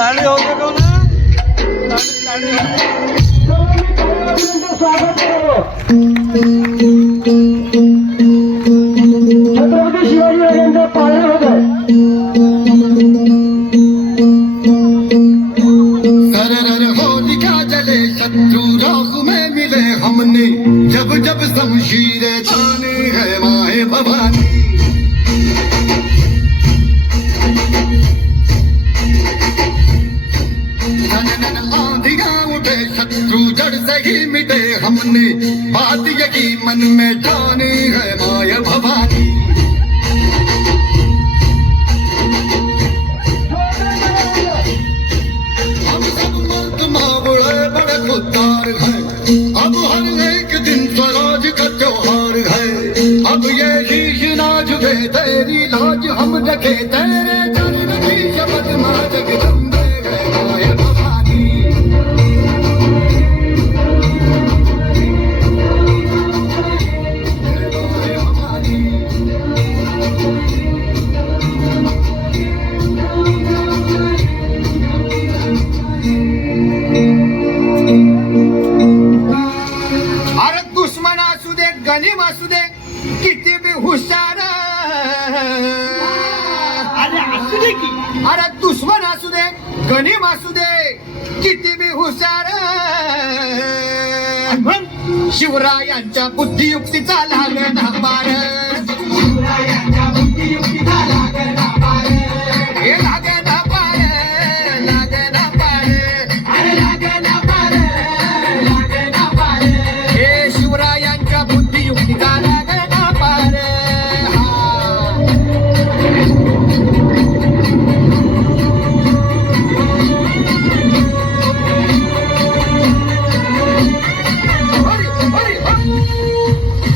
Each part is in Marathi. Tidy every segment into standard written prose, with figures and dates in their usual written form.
ताळी होते का ना ताळी स्वागत करो छत्रपती शिवाजी महाराजांचा पाळणा होता सरर होलिका जले शत्रु राख में मिले हमने जब जब शमशीरें ताने है माए भवानी आंधियां उठे शत्रु जड़ से ही मिटे हमने बात यही मन में ठानी है माय भवानी हम सब मर्द मावड़े बड़े खुददार हैं अब हर एक दिन स्वराज का त्योहार है अब ये शीश ना झुके तेरी लाज हम रखे तेरे चरण की शपथ मां जगदम्बे है माय भवानी अरे दुश्मन असू दे गनीम असू दे किती बी हुशार अरे असू दे की अरे दुश्मन असू दे गनीम असू दे किती बी हुशार मग शिवरायांच्या बुद्धियुक्तीचा लागला पार हे लागना पार लागना पार हे शिवरायांच्या बुद्धियुक्तीचा लागना पार हा. हरी, हरी, हरी.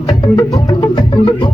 Thank you.